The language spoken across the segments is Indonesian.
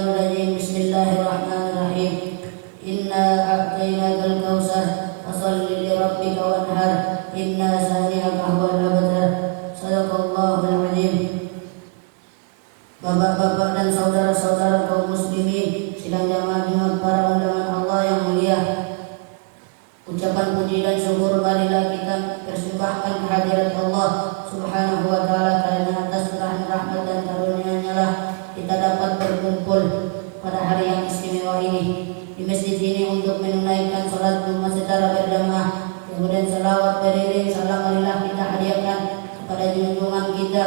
Asyhadu Bismillahirrahmanirrahim. Inna a'tainakal kautsar fasholli li rabbika wanhar. Inna shani'aka huwal abtar. Shadaqallahul adzim. Bapak-bapak dan saudara-saudara kaum muslimin, sidang jamaah Jumat para undangan Allah yang mulia. Ucapan puji dan syukur marilah kita persembahkan kehadirat Allah Subhanahu wa taala, karena atas rahmat dan karunia-Nya lah kita dapat berkumpul pada hari yang istimewa ini di masjid ini untuk menunaikan salat Jumat secara berjamaah. Kemudian salawat beriring salam marilah kita hadiahkan kepada junjungan kita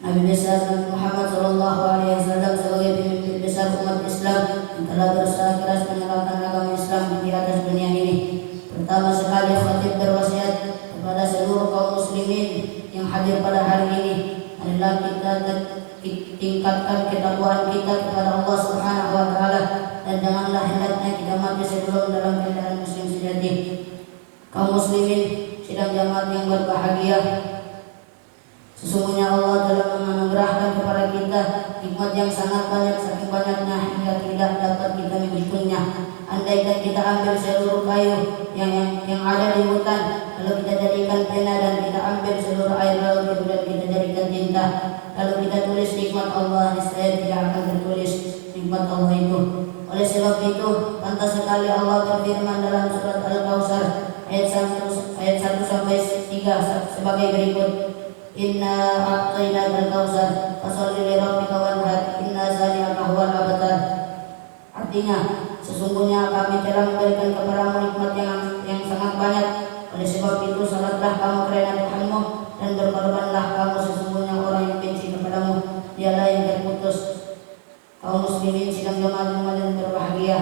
Nabi besar Muhammad sallallahu alaihi wasallam sebagai pemimpin besar umat Islam yang telah berusaha keras menegakkan agama Islam di atas dunia ini. Pertama sekali khatib berwasiat kepada seluruh kaum muslimin yang hadir pada hari ini, marilah kita tingkatkan ketakwaan kita kepada Allah Subhanahu wa taala, dan janganlah hendaknya kita mati sebelum dalam keadaan muslim sejati. Kaum muslimin sidang jamaah yang berbahagia, sesungguhnya Allah telah menganugerahkan kepada kita nikmat yang sangat banyak, saking banyaknya hingga tidak dapat kita menghitungnya. Andaikan kita ambil seluruh kayu yang ada di hutan, lalu kita jadikan pena, dan kita ambil seluruh air laut dan kita jadikan tinta, lalu kita tulis nikmat Allah, niscaya tidak akan tertulis nikmat Allah itu. Oleh sebab itu, pantas sekali Allah berfirman dalam surat Al-Kautsar ayat 1 sampai 3 sebagai berikut. Inna a'tainakal kautsar fasholli li rabbika wanhar. Inna shani'aka huwal abtar. Artinya, sesungguhnya kami telah memberikan kepadamu nikmat yang sangat banyak. Oleh sebab itu, salatlah kamu karena Tuhanmu, dan berkorbanlah kamu, sesungguhnya orang yang benci kepadamu dialah yang terputus. Kaum muslimin sidang jamaah yang berbahagia,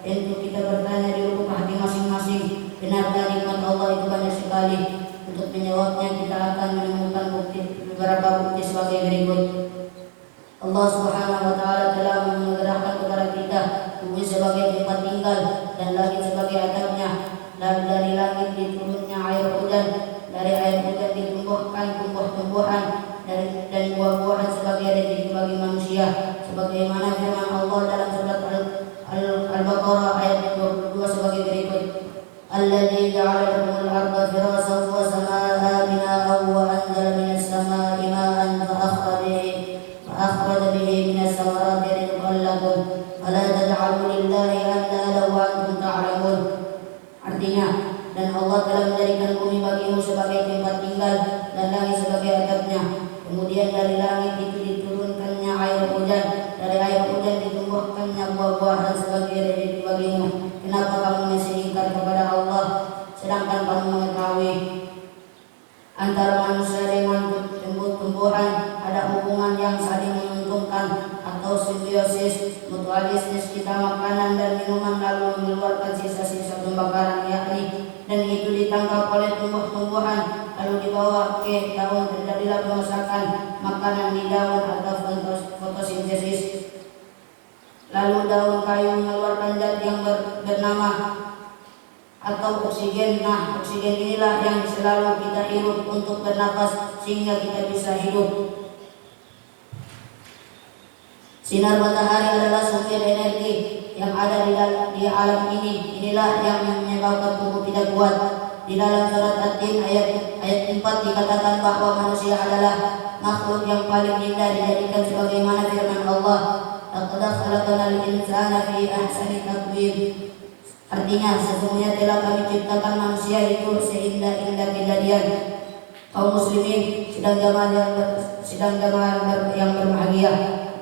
tentu kita bertanya di lubuk hati masing-masing, benarkah nikmat Allah itu banyak sekali? Untuk menjawabnya kita akan menemukan beberapa bukti sebagai berikut. Allah Subhanahu wa taala telah menganugerahkan kepada kita bumi sebagai tempat tinggal dan langit sebagai atapnya. Dari langit diturunnya air hujan, dari air hujan ditumbuhkan tumbuh-tumbuhan, dan buah-buahan sebagai rezeki bagi manusia, sebagaimana firman Allah dalam surat Al-Baqarah ayat 22 sebagai berikut. Alladzi ja'ala lakumul arda firashan wa samaa'a binaa'an wa anzala minas samaa'i maa'an fa akhraja bihi minas samarati rizqan lakum fala taj'alu lillahi andada wa antum ta'lamun. Artinya, dan Allah telah menjadikan bumi bagimu sebagai tempat tinggal dan langit sebagai atapnya. Kemudian dari langit itu diturunkannya air hujan, dari air hujan ditumbuhkannya buah-buahan sebagai rezeki bagimu. Kenapa kamu masih ingkar kepada Allah, sedangkan kamu mengetahui antara manusia dengan tumbuh-tumbuhan ada hubungan yang saling menguntungkan atau simbiosis mutualistis. Kita makanan dan minuman lalu mengeluarkan sisa-sisa pembakaran, yakni, dan itu ditangkap oleh tumbuh-tumbuhan lalu dibawa ke daun, terjadilah pemasakan makanan di daun atau fotosintesis. Lalu daun kayu mengeluarkan zat yang bernama atau oksigen. Nah, oksigen inilah yang selalu kita hirup untuk bernapas sehingga kita bisa hidup. Sinar matahari adalah sumber energi yang ada di alam ini. Inilah yang menyebabkan tubuh kita kuat. Di dalam surat At-Tin ayat 4 dikatakan bahwa manusia adalah makhluk yang paling indah dijadikan sebagaimana firman Allah, laqad khalaqnal insana fi ahsani taqwim. Artinya, sesungguhnya telah kami ciptakan manusia itu seindah-indah kejadian. Kaum muslimin sidang jamaah yang berbahagia,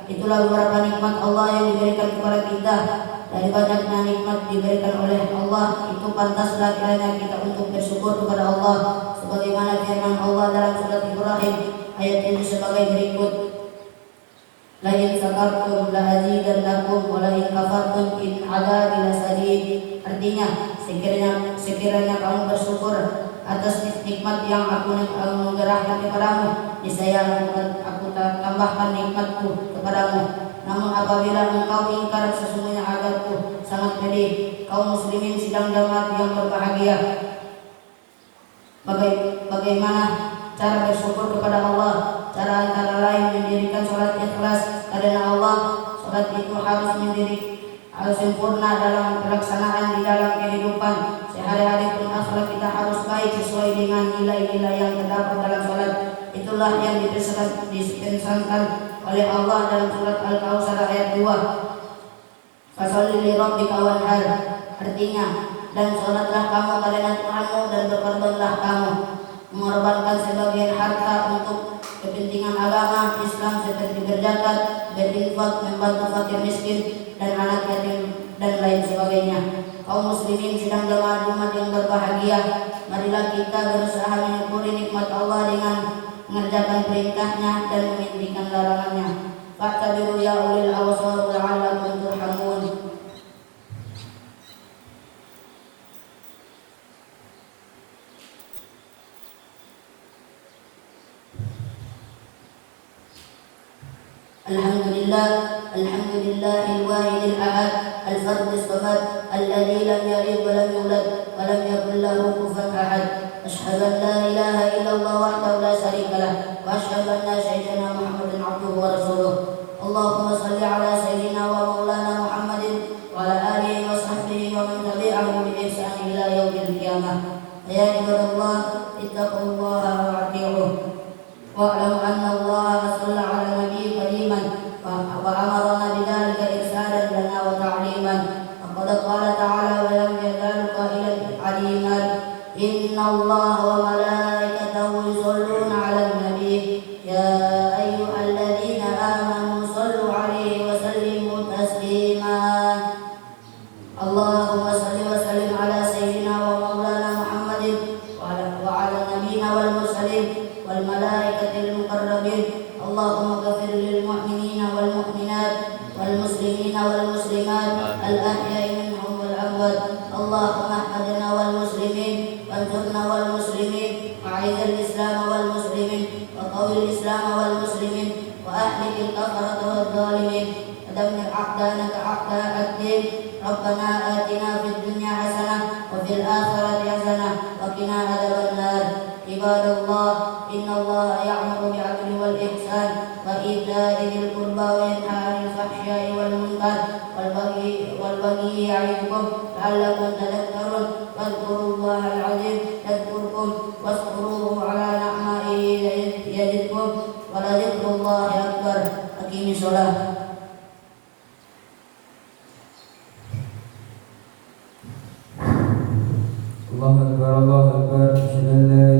itulah beberapa nikmat Allah yang diberikan kepada kita. Dari banyaknya nikmat diberikan oleh Allah, itu pantaslah kiranya kita untuk bersyukur kepada Allah, sebagaimana firman Allah dalam surat Ibrahim ayat ini sebagai berikut. La in sakartum la azidannakum wa la in kafartum in adzabi lasadid. Artinya, sekiranya kamu bersyukur atas nikmat yang aku anugerahkan kepadamu, niscaya aku tambahkan nikmatku kepadamu. Namun apabila engkau ingkar, sesungguhnya azabku sangat pedih. Kaum muslimin sidang jamaah yang berbahagia, bagaimana cara bersyukur kepada Allah? Cara antara lain mendirikan sholat ikhlas karena Allah. zakat itu harus sempurna dalam pelaksanaan di dalam kehidupan sehari-hari pun akhlak kita harus baik sesuai dengan nilai-nilai yang terdapat dalam salat. Itulah yang dipesankan oleh Allah dalam surat Al-Kautsar ayat 2. Fasholli li rabbika wanhar. Artinya, dan salatlah kamu karena Tuhanmu dan berkorbanlah kamu. Mengorbankan sebagian harta untuk kepentingan agama Islam seperti berzakat, berinfak, membantu fakir miskin dan anak yatim dan lain sebagainya. Kaum muslimin sedang jemaah Jumat yang berbahagia, marilah kita berusaha menyukuri nikmat Allah dengan mengerjakan perintahnya dan meninggalkan larangannya. Fa'tabiru ya ulil absar la'allakum turhamun. Alhamdulillahil wahidil ahad al-fardis samad alladzi lam yalid wa lam yulad wa lam yakul lahu kufuwan ahad. Asyhadu an la ilaha illallah wahdahu la syarika lah wa asyhadu anna sayyidina Muhammadan abduhu wa rasuluh. Allahumma shalli ala sayyidina wa maulana Muhammadin wa ala alihi wa sahbihi wa man tabi'ahum bi ihsan ila yaumil qiyamah. Ya ibadallah, ittaqullaha wa ati'uh. Wa'lamu anna Allah shalla ala nabiy qadiman wa amarna bidzalika irsadan lana wa ta'liman. Faqad qala ta'ala wa lam yazalu qailan aliman. Inna Allah wa malaikatahu yusholluna 'alan nabiy ya ayyuhalladzina amanu shallu 'alaihi wa sallimu taslima. Allahumma shalli wa sallim ala sayyidina wa maulana Muhammadin wa ala nabiyyina wal mursalin wal malaikatil muqarrabin. Allahumma ghfir lil mu'minina wal mu'minat wal muslimina wal muslimat al ahya'i minhum wal amwat. Allahumma ihdina wal muslimin wansurna wal muslimin wa'izil islam wal muslimin wa qawil islam wal muslimin wa ahlikil kafarata wal zalimin wa dammir a'da'ana a'da'ad-din. Rabbana atina fid dunya hasanah wa fil akhirati hasanah wa qina adzabannar. Ibadallah, innallaha ya'muru bil 'adli wal ihsan wa ita'i dzil qurba wa yanha 'anil fahsya'i wal munkar wal baghi ya'idukum la'allakum tadhakkarun. Wadhkurullahal 'azim yadhkurkum washkuruhu 'ala ni'matihi yazidkum wa la dzikrullahi akbar. Aqimis shalah. Allahu akbar, Allahu akbar. Asyhadu an la